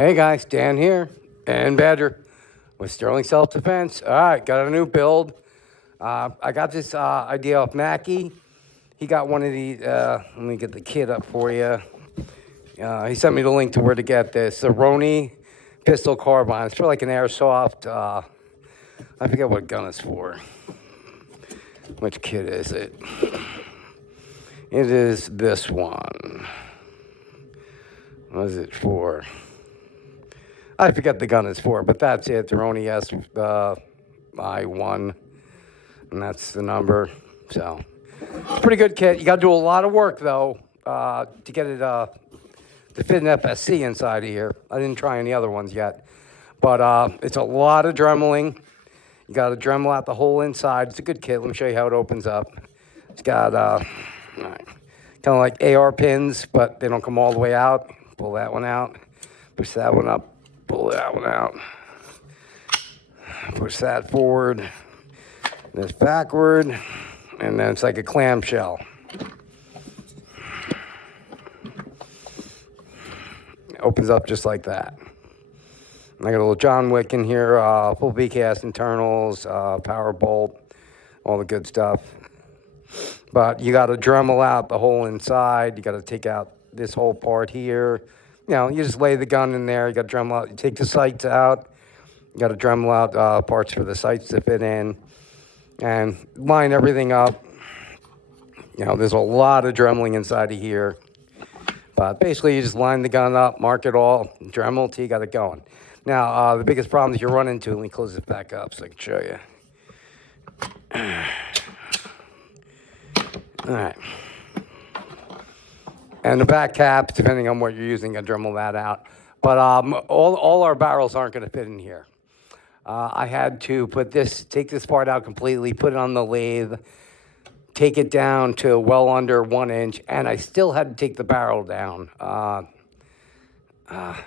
Hey guys, Dan here, and Badger with Sterling Self Defense. All right, got a new build. I got this idea off Mackie. He got one of these. Let me get the kit up for you. He sent me the link to where to get this. The roni pistol carbine. It's for like an airsoft. I forget what gun it's for. Which kit is it? It is this one. What is it for? I forget the gun it's for, but that's it. The Roni I1, and that's the number. So it's a pretty good kit. You got to do a lot of work though to get it to fit an FSC inside of here. I didn't try any other ones yet, but it's a lot of dremeling. You got to dremel out the whole inside. It's a good kit. Let me show you how it opens up. It's got kind of like AR pins, but they don't come all the way out. Pull that one out. Push that one up. Pull that one out. Push that forward. This backward. And then it's like a clamshell. It opens up just like that. I got a little John Wick in here, full V-cast internals, power bolt, all the good stuff. But you got to dremel out the whole inside. You got to take out this whole part here. You know, you just lay the gun in there. You got to dremel out. You take the sights out. You got to dremel out parts for the sights to fit in, and line everything up. You know, there's a lot of dremeling inside of here, but basically you just line the gun up, mark it all, dremel till you got it going. Now, the biggest problem that you run into, let me close this back up so I can show you. All right. And the back cap, depending on what you're using, I dremel that out. But all our barrels aren't going to fit in here. I had to take this part out completely, put it on the lathe, take it down to well under 1 inch, and I still had to take the barrel down. I don't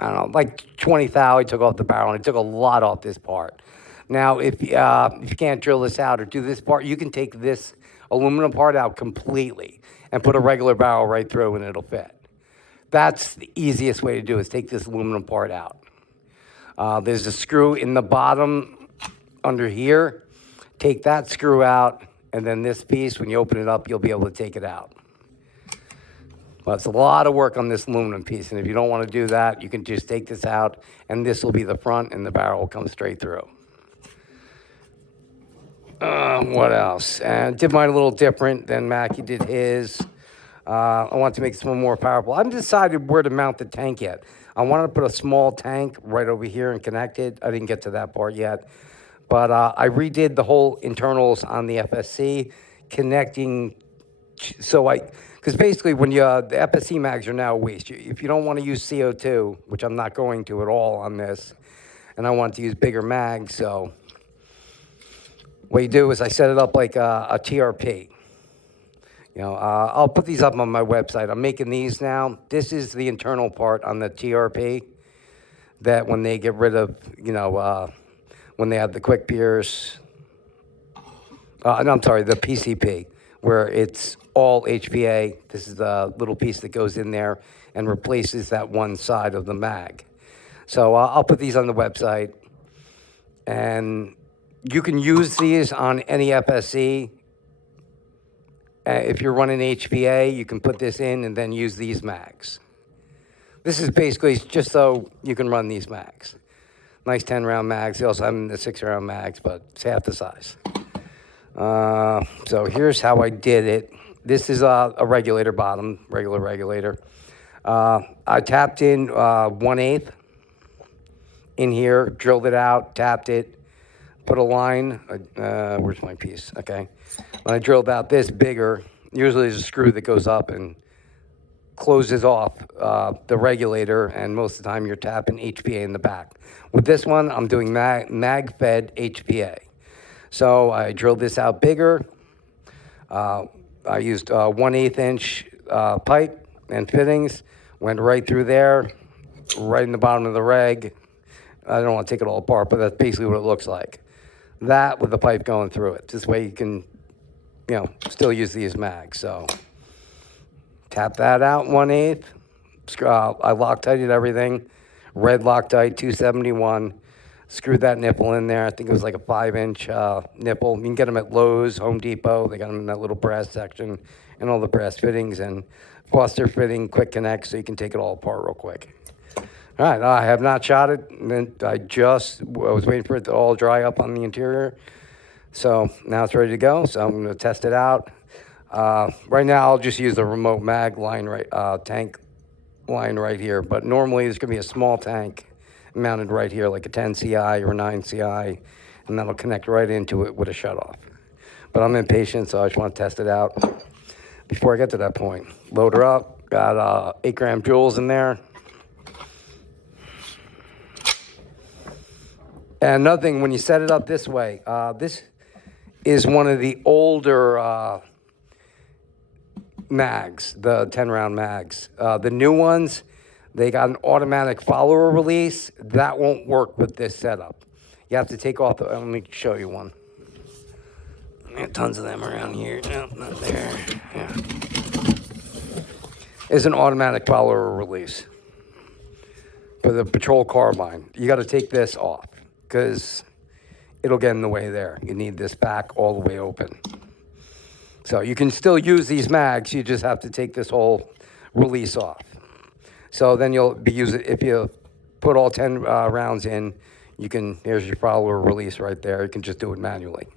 know, like 20 thou. I took off the barrel, and it took a lot off this part. Now, if you can't drill this out or do this part, you can take this aluminum part out completely and put a regular barrel right through and it'll fit. That's the easiest way to do it, is take this aluminum part out. There's a screw in the bottom under here. Take that screw out, and then this piece, when you open it up, you'll be able to take it out. Well, it's a lot of work on this aluminum piece, and if you don't want to do that, you can just take this out, and this will be the front, and the barrel will come straight through. What else? Did mine a little different than Mackie did his. I want to make this one more powerful. I haven't decided where to mount the tank yet. I wanted to put a small tank right over here and connect it. I didn't get to that part yet. But I redid the whole internals on the FSC, connecting, because basically when the FSC mags are now a waste. If you don't want to use CO2, which I'm not going to at all on this, and I want to use bigger mags, so what you do is I set it up like a TRP. You know, I'll put these up on my website. I'm making these now. This is the internal part on the TRP that when they get rid of, when they have the quick pierce, no, I'm sorry, the PCP, where it's all HPA. This is the little piece that goes in there and replaces that one side of the mag. So I'll put these on the website, and you can use these on any FSC. If you're running HPA, you can put this in and then use these mags. This is basically just so you can run these mags. Nice 10-round mags. They also have the 6-round mags, but it's half the size. So here's how I did it. This is a regulator bottom, regular regulator. I tapped in 1/8 in here, drilled it out, tapped it, put a line. Where's my piece? Okay. When I drilled out this bigger, usually there's a screw that goes up and closes off the regulator, and most of the time you're tapping HPA in the back. With this one, I'm doing mag-fed HPA. So I drilled this out bigger. I used 1/8 inch pipe and fittings, went right through there, right in the bottom of the reg. I don't want to take it all apart, but that's basically what it looks like. That with the pipe going through it. This way you can, still use these mags. So tap that out 1/8. I Loctited everything. red Loctite 271. Screwed that nipple in there. I think it was like a 5-inch nipple. You can get them at Lowe's, Home Depot. They got them in that little brass section and all the brass fittings and Foster fitting, quick connect, so you can take it all apart real quick. All right, I have not shot it. And then I was waiting for it to all dry up on the interior. So now it's ready to go. So I'm going to test it out. Right now, I'll just use the remote mag line tank line right here. But normally, there's going to be a small tank mounted right here, like a 10 CI or 9 CI, and that'll connect right into it with a shutoff. But I'm impatient, so I just want to test it out before I get to that point. Load her up. Got 8-gram jewels in there. And another thing, when you set it up this way, this is one of the older mags, the 10-round mags. The new ones, they got an automatic follower release. That won't work with this setup. You have to take off the, let me show you one. There are tons of them around here. No, not there. Yeah. It's an automatic follower release for the patrol carbine. You got to take this off because it'll get in the way there. You need this back all the way open. So you can still use these mags. You just have to take this whole release off. So then you'll be using, if you put all 10 rounds in, you can, here's your follower release right there. You can just do it manually.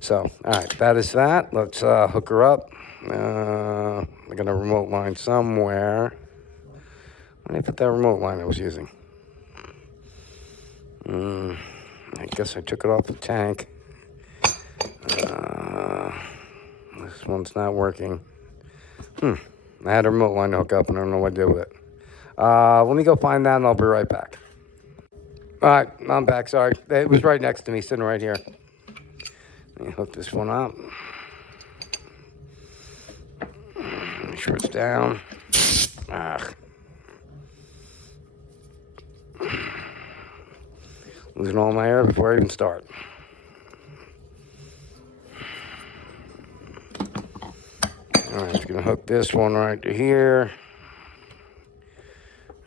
So, all right, that is that. Let's hook her up. I got a remote line somewhere. Where did I put that remote line I was using? I guess I took it off the tank. This one's not working. I had a remote line to hook up, and I don't know what to do with it. Let me go find that, and I'll be right back. All right, I'm back. Sorry. It was right next to me, sitting right here. Let me hook this one up. Make sure it's down. Losing all my air before I even start. All right, just gonna hook this one right to here.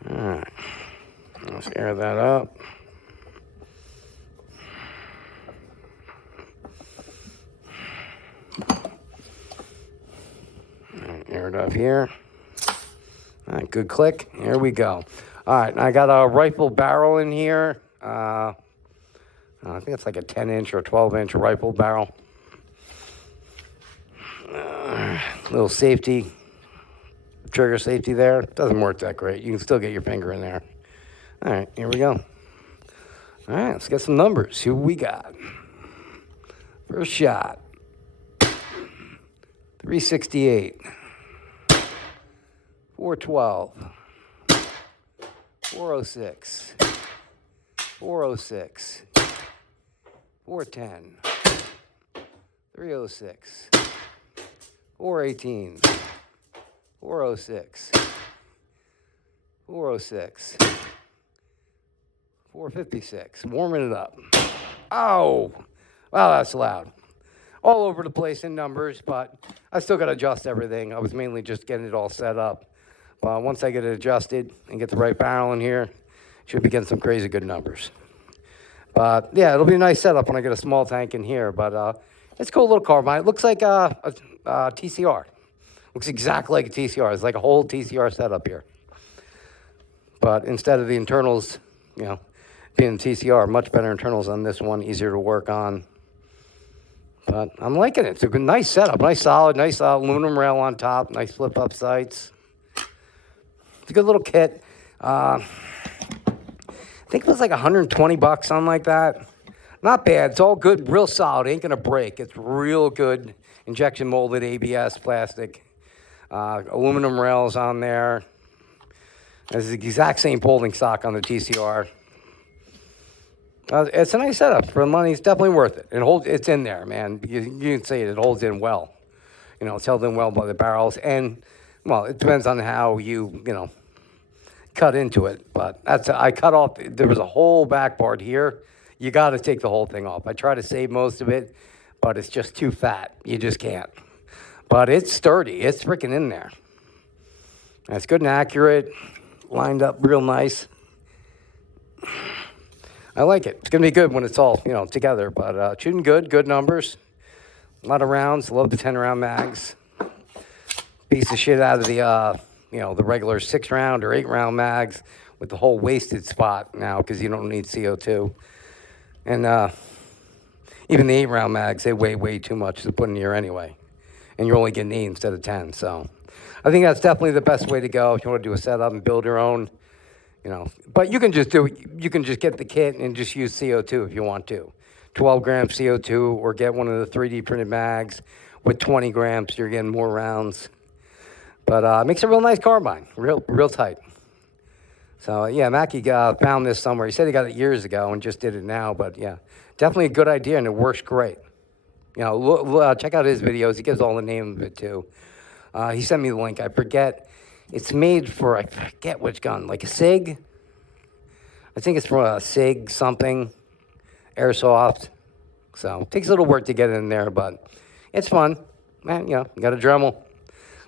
All right, let's air that up. Air it up here. All right, good click. Here we go. All right, I got a rifle barrel in here. I think it's like a 10-inch or 12-inch rifle barrel. Little safety, trigger safety there. Doesn't work that great. You can still get your finger in there. All right, here we go. All right, let's get some numbers. See what we got. First shot. 368. 412. 406. 406. 410. 306. 418. 406. 406. 456. Warming it up. Oh! Wow, that's loud. All over the place in numbers, but I still got to adjust everything. I was mainly just getting it all set up. But once I get it adjusted and get the right barrel in here, should be getting some crazy good numbers. But yeah, it'll be a nice setup when I get a small tank in here. But it's a cool little carbine. It looks like a TCR. Looks exactly like a TCR. It's like a whole TCR setup here. But instead of the internals, being a TCR, much better internals on this one, easier to work on. But I'm liking it. It's a good, nice setup. Nice solid aluminum rail on top. Nice flip-up sights. It's a good little kit. I think it was like $120, something like that. Not bad. It's all good, real solid. Ain't gonna break. It's real good injection molded ABS plastic. Aluminum rails on there. It's the exact same folding stock on the TCR. It's a nice setup for the money. It's definitely worth it. It's in there, man. You can see it. It holds in well. It's held in well by the barrels. And, well, it depends on how you cut into it. But I cut off. There was a whole back part here. You got to take the whole thing off. I try to save most of it, but it's just too fat. You just can't. But it's sturdy. It's freaking in there. And it's good and accurate. Lined up real nice. I like it. It's going to be good when it's all, together. But shooting good numbers. A lot of rounds. Love the 10-round mags. Beats the shit out of the regular 6-round or 8-round mags with the whole wasted spot now because you don't need CO2. And even the 8-round mags, they weigh way too much to put in here anyway. And you're only getting 8 instead of 10. So I think that's definitely the best way to go if you want to do a setup and build your own. But you can just get the kit and just use CO2 if you want to. 12 grams CO2 or get one of the 3D printed mags with 20 grams. You're getting more rounds. But it makes a real nice carbine, real tight. So, yeah, Mackie found this somewhere. He said he got it years ago and just did it now. But, yeah, definitely a good idea, and it works great. Check out his videos. He gives all the name of it, too. He sent me the link. I forget. It's made for, I forget which gun, like a SIG? I think it's from a SIG something, airsoft. So, it takes a little work to get it in there, but it's fun. Man, you got a Dremel.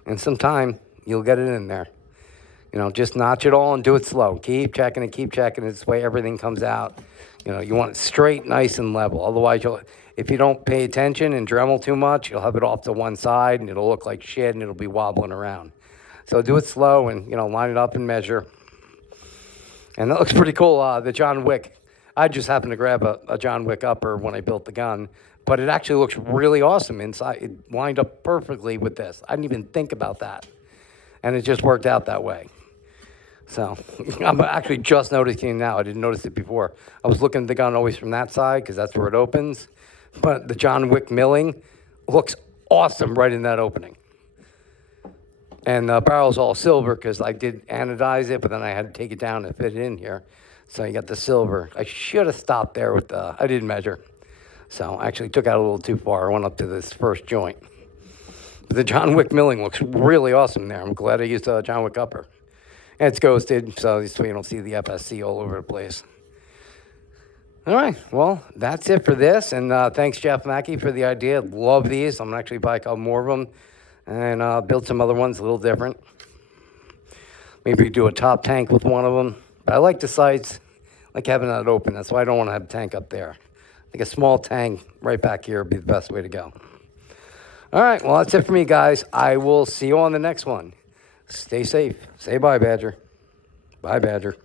And some time, you'll get it in there. Just notch it all and do it slow. Keep checking it. This way everything comes out. You want it straight, nice, and level. Otherwise, if you don't pay attention and Dremel too much, you'll have it off to one side, and it'll look like shit, and it'll be wobbling around. So do it slow and, line it up and measure. And that looks pretty cool, the John Wick. I just happened to grab a John Wick upper when I built the gun. But it actually looks really awesome inside. It lined up perfectly with this. I didn't even think about that. And it just worked out that way. So I'm actually just noticing now. I didn't notice it before. I was looking at the gun always from that side because that's where it opens. But the John Wick milling looks awesome right in that opening. And the barrel's all silver because I did anodize it, but then I had to take it down and fit it in here. So you got the silver. I should have stopped there with I didn't measure. So I actually took out a little too far. I went up to this first joint. But the John Wick milling looks really awesome there. I'm glad I used a John Wick upper. And it's ghosted, so you don't see the FSC all over the place. All right, well, that's it for this. And thanks, Jeff Mackey, for the idea. Love these. I'm going to actually buy a couple more of them and build some other ones a little different. Maybe do a top tank with one of them. But I like the sights, like having that open. That's why I don't want to have a tank up there. I think a small tank right back here would be the best way to go. All right, well, that's it for me, guys. I will see you on the next one. Stay safe. Say bye, Badger. Bye, Badger.